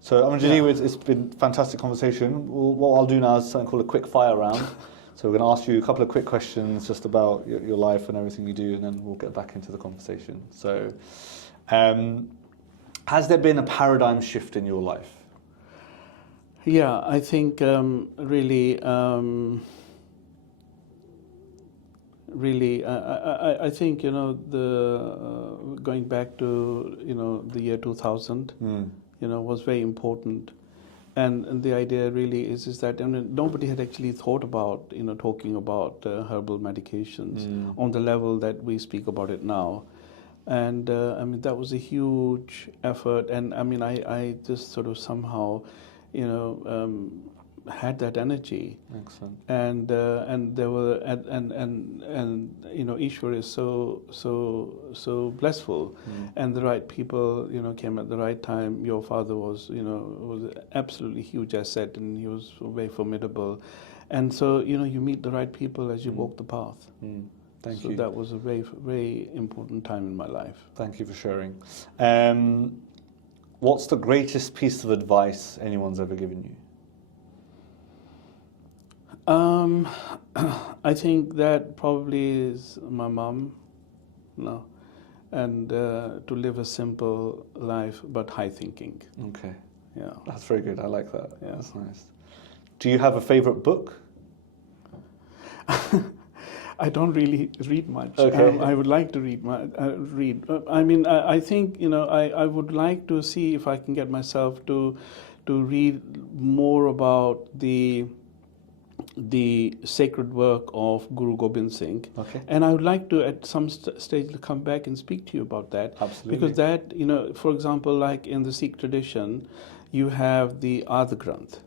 So, Amarjeet, it's been a fantastic conversation. What I'll do now is something called a quick fire round. So we're going to ask you a couple of quick questions just about your life and everything you do, and then we'll get back into the conversation. So, has there been a paradigm shift in your life? Yeah, I think really, I think, you know, the going back to, you know, the year 2000, you know, was very important. And the idea really is that nobody had actually thought about, you know, talking about herbal medications on the level that we speak about it now. And I mean, that was a huge effort. And I mean, I just sort of somehow, you know, had that energy. Excellent. And there were and you know, Ishwar is so blessful, and the right people, you know, came at the right time. Your father was, you know, was an absolutely huge asset, and he was very formidable. And so, you know, you meet the right people as you walk the path. Thank you. So that was a very, very important time in my life. Thank you for sharing. What's the greatest piece of advice anyone's ever given you? I think that probably is my mom, no, and to live a simple life but high thinking. Okay. Yeah. That's very good. I like that. Yeah. That's nice. Do you have a favorite book? I don't really read much. Okay. I would like to read. I mean, I think, you know, I would like to see if I can get myself to read more about the sacred work of Guru Gobind Singh. Okay. And I would like to, at some stage, come back and speak to you about that. Absolutely. Because that, you know, for example, like in the Sikh tradition, you have the Adi Granth.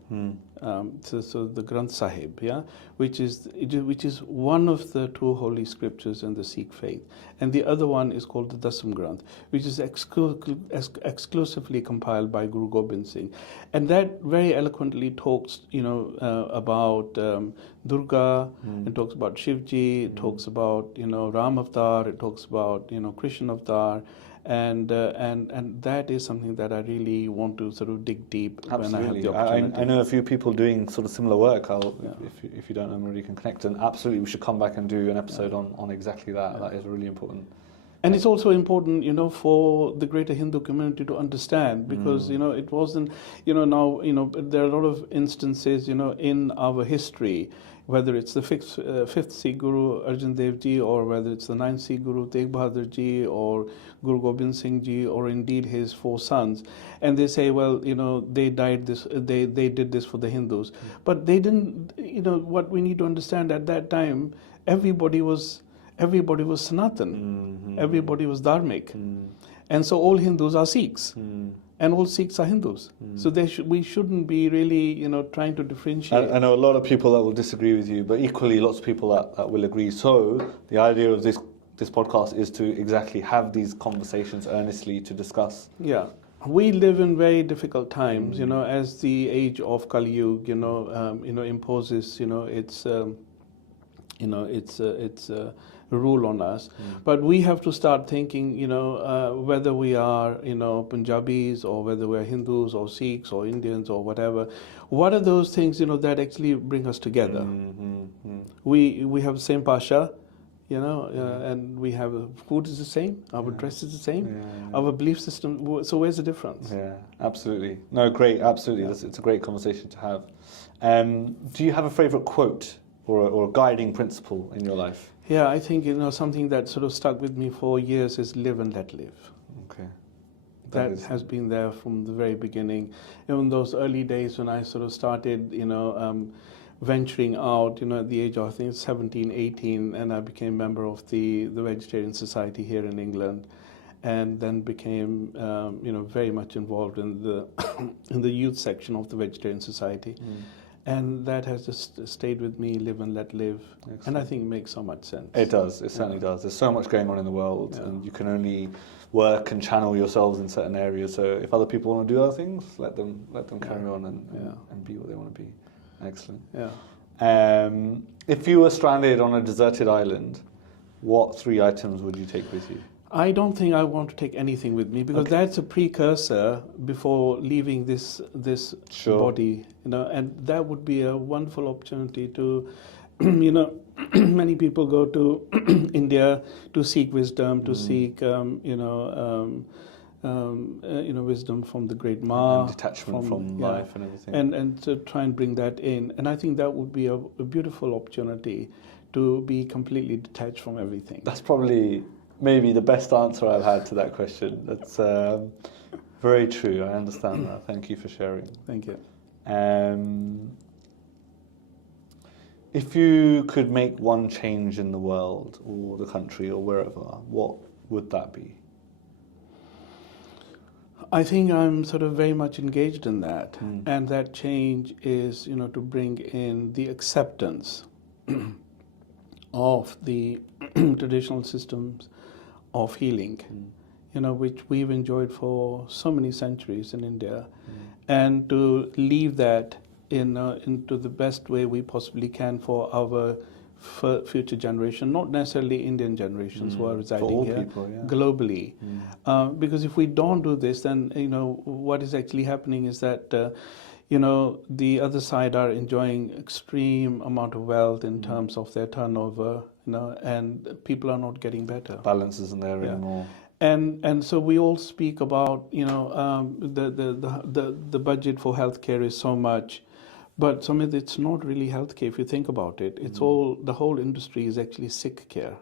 So the Granth Sahib, yeah, which is one of the two holy scriptures in the Sikh faith, and the other one is called the Dasam Granth, which is exclusively compiled by Guru Gobind Singh, and that very eloquently talks, you know, about Durga, and talks about Shivji, it talks about, you know, Ram Avatar, it talks about, you know, Krishna Avatar. And that is something that I really want to sort of dig deep. Absolutely. When I have the opportunity. I know a few people doing sort of similar work. If you don't know, we can connect. And absolutely, we should come back and do an episode on exactly that. Yeah. That is really important. And it's also important, you know, for the greater Hindu community to understand, because, you know, it wasn't, you know, now, you know, there are a lot of instances, you know, in our history, whether it's the fifth Sikh Guru Arjan Dev Ji, or whether it's the ninth Sikh Guru Tegh Bahadur Ji, or Guru Gobind Singh Ji, or indeed his four sons, and they say, well, you know, they died this, they did this for the Hindus, but they didn't. You know, what we need to understand, at that time, everybody was Sanatan, everybody was Dharmic, and so all Hindus are Sikhs. And all Sikhs are Hindus, so we shouldn't be really, you know, trying to differentiate. I know a lot of people that will disagree with you, but equally lots of people that will agree. So the idea of this podcast is to exactly have these conversations earnestly to discuss. Yeah, we live in very difficult times, you know, as the age of Kali Yuga, you know, imposes, you know, its rule on us. But we have to start thinking, you know, whether we are, you know, Punjabis, or whether we are Hindus or Sikhs or Indians or whatever, what are those things, you know, that actually bring us together? We have the same pasha, you know, and we have food is the same, our dress is the same, our belief system. So where's the difference? Yeah, absolutely. No, great, absolutely. Yeah. It's a great conversation to have. Do you have a favourite quote or a guiding principle in your life? Yeah, I think, you know, something that sort of stuck with me for years is live and let live. Okay. That has been there from the very beginning. Even those early days when I sort of started, you know, venturing out, you know, at the age of, I think, 17, 18, and I became a member of the Vegetarian Society here in England, and then became, you know, very much involved in the in the youth section of the Vegetarian Society. And that has just stayed with me, live and let live. Excellent. And I think it makes so much sense. It does, it certainly does. There's so much going on in the world, and you can only work and channel yourselves in certain areas. So if other people want to do other things, let them carry on and be what they want to be. Excellent. Yeah. If you were stranded on a deserted island, what 3 items would you take with you? I don't think I want to take anything with me, because that's a precursor before leaving this body, and that would be a wonderful opportunity to, many people go to India to seek wisdom, to seek, wisdom from the great Ma, and detachment from life and everything, and to try and bring that in. And I think that would be a beautiful opportunity to be completely detached from everything. That's probably maybe the best answer I've had to that question. That's very true. I understand that. Thank you for sharing. Thank you. If you could make one change in the world or the country or wherever, what would that be? I think I'm sort of very much engaged in that. And that change is, to bring in the acceptance of the traditional systems of healing, which we've enjoyed for so many centuries in India, and to leave that into the best way we possibly can for our future generation, not necessarily Indian generations who are residing here, people, globally. Because if we don't do this, then what is actually happening is that the other side are enjoying extreme amount of wealth in terms of their turnover, and people are not getting better. Balance isn't there anymore. And so we all speak about the budget for healthcare is so much, but Sumit, it's not really healthcare if you think about it. It's all, the whole industry is actually sick care.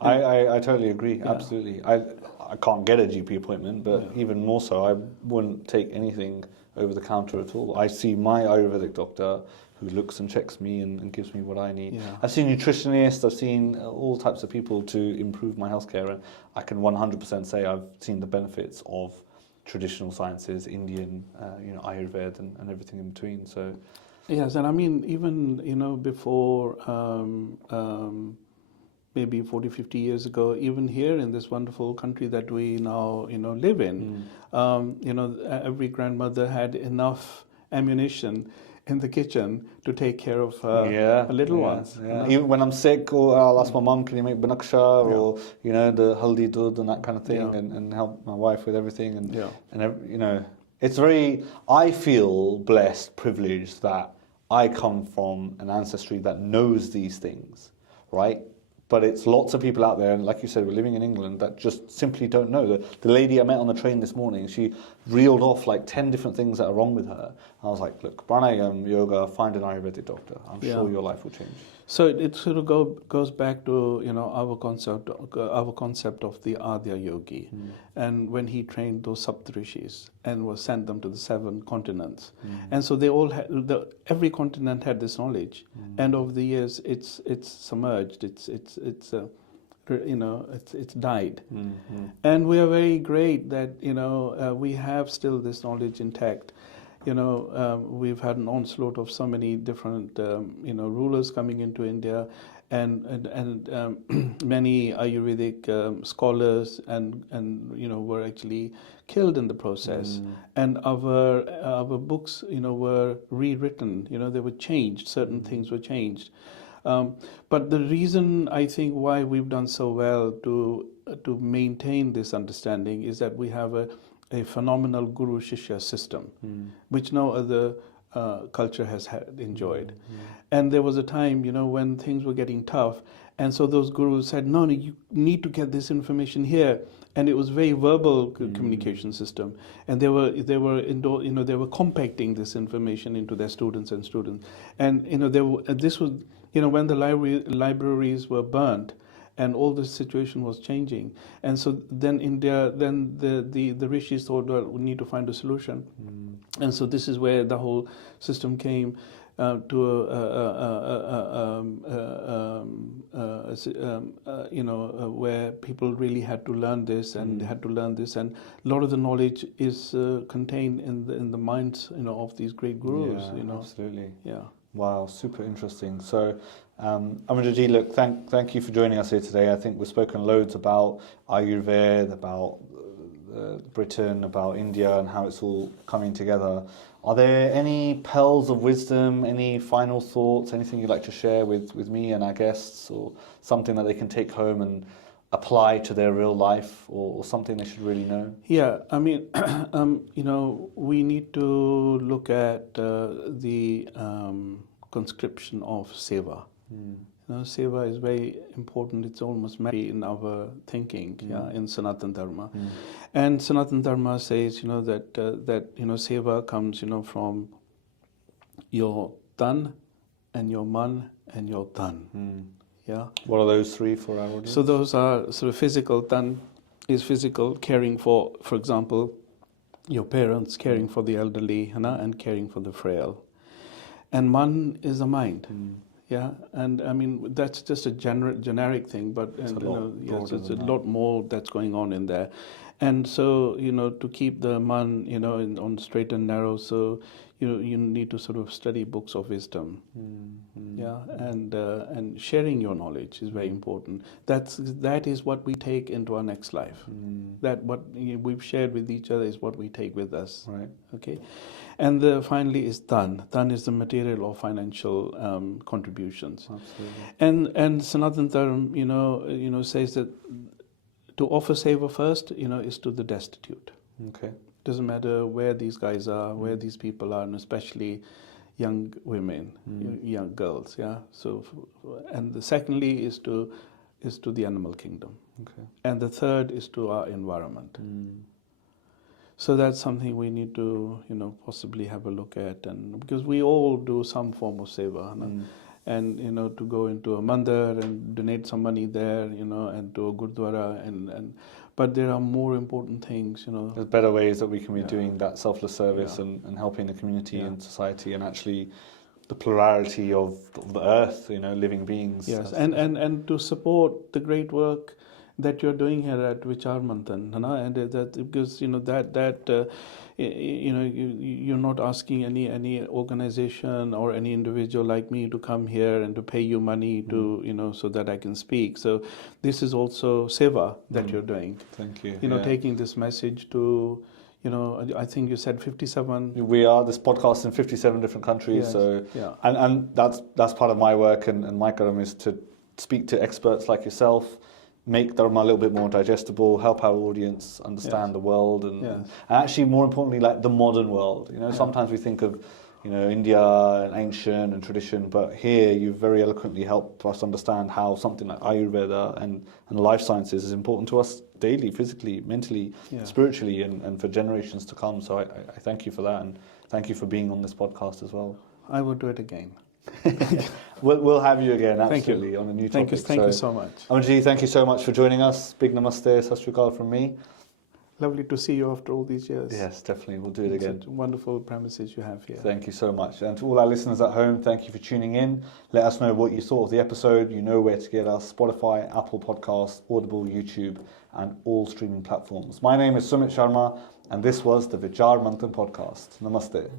I totally agree. Absolutely. I can't get a GP appointment, but even more so, I wouldn't take anything over the counter at all. I see my Ayurvedic doctor who looks and checks me and gives me what I need. I've seen nutritionists, I've seen all types of people to improve my healthcare, and I can 100% say I've seen the benefits of traditional sciences, Indian, Ayurveda and everything in between. So yes, and I mean, even before maybe 40, 50 years ago, even here in this wonderful country that we now live in, every grandmother had enough ammunition in the kitchen to take care of her little ones. Even when I'm sick, or I'll ask my mum, can you make banaksha, or the haldi dud and that kind of thing, and help my wife with everything. And it's very. I feel blessed, privileged that I come from an ancestry that knows these things, right? But it's lots of people out there, and like you said, we're living in England, that just simply don't know. The lady I met on the train this morning, she reeled off like 10 different things that are wrong with her. I was like, look, pranayam, yoga, find an Ayurvedic doctor. I'm sure your life will change. So it sort of goes back to our concept of the Adya Yogi, and when he trained those Saptarishis and was sent them to the 7 continents, and so they all had every continent had this knowledge, and over the years it's submerged, it's died, and we are very great that we have still this knowledge intact. We've had an onslaught of so many different, rulers coming into India, and many Ayurvedic scholars and were actually killed in the process. And our books, were rewritten. They were changed. Certain things were changed. But the reason I think why we've done so well to maintain this understanding is that we have a phenomenal Guru Shishya system, which no other culture has enjoyed. And there was a time, when things were getting tough, and so those gurus said, no, you need to get this information here. And it was very verbal communication system, and they were compacting this information into their students, and this was when the libraries were burnt. And all the situation was changing, and so then the rishis thought, well, we need to find a solution, and so this is where the whole system came to a where people really had to learn this and they had to learn this, and a lot of the knowledge is contained in the minds, of these great gurus. Yeah, absolutely. Yeah. Wow, super interesting. So, Amarjeet, look, thank you for joining us here today. I think we've spoken loads about Ayurveda, about Britain, about India, and how it's all coming together. Are there any pearls of wisdom, any final thoughts, anything you'd like to share with me and our guests, or something that they can take home and apply to their real life, or something they should really know? Yeah, I mean, we need to look at the conscription of seva. Seva is very important. It's almost in our thinking, in Sanatan Dharma. And Sanatan Dharma says, that seva comes, from your tan and your man and your dhan. Yeah. What are those three for our audience? So those are sort of physical. Tan is physical, caring for example, your parents, caring for the elderly, and caring for the frail. And man is the mind. Yeah, and I mean that's just a generic thing, but it's a lot more that's going on in there. And so to keep the man on straight and narrow, so you need to sort of study books of wisdom. Yeah, and sharing your knowledge is very important. That is what we take into our next life. That what we've shared with each other is what we take with us. Right. Okay. And finally is dhan. Dhan is the material or financial contributions. Absolutely. And Sanatan Dharma, says that to offer seva first, is to the destitute. Okay. Doesn't matter where these guys are, where these people are, and especially young women, young girls. Yeah. So, and the secondly is to the animal kingdom. Okay. And the third is to our environment. So that's something we need to, possibly have a look at, and because we all do some form of seva, and to go into a mandir and donate some money there, and to a gurdwara, but there are more important things, There's better ways that we can be doing that selfless service and helping the community and society, and actually the plurality of the earth, living beings. Yes, and to support the great work that you're doing here at Vichaar Manthan, and that because you're not asking any organization or any individual like me to come here and to pay you money to so that I can speak. So this is also seva that you're doing. Thank you. Taking this message to I think you said 57. We are this podcast in 57 different countries. Yes. So Yeah. and that's part of my work and my karam is to speak to experts like yourself, make dharma a little bit more digestible, help our audience understand the world, and actually more importantly, like the modern world. Sometimes we think of India and ancient and tradition, but here you very eloquently help us understand how something like Ayurveda and life sciences is important to us daily, physically, mentally, spiritually, and for generations to come. So I thank you for that, and thank you for being on this podcast as well. I would do it again. We'll have you again, absolutely, on a new topic. Thank you so much. Amarjeet, thank you so much for joining us. Big namaste, sat sri akal from me. Lovely to see you after all these years. Yes, definitely. We'll do it again. Such wonderful premises you have here. Thank you so much. And to all our listeners at home, thank you for tuning in. Let us know what you thought of the episode. You know where to get us: Spotify, Apple Podcasts, Audible, YouTube, and all streaming platforms. My name is Sumit Sharma, and this was the Vichaar Manthan podcast. Namaste.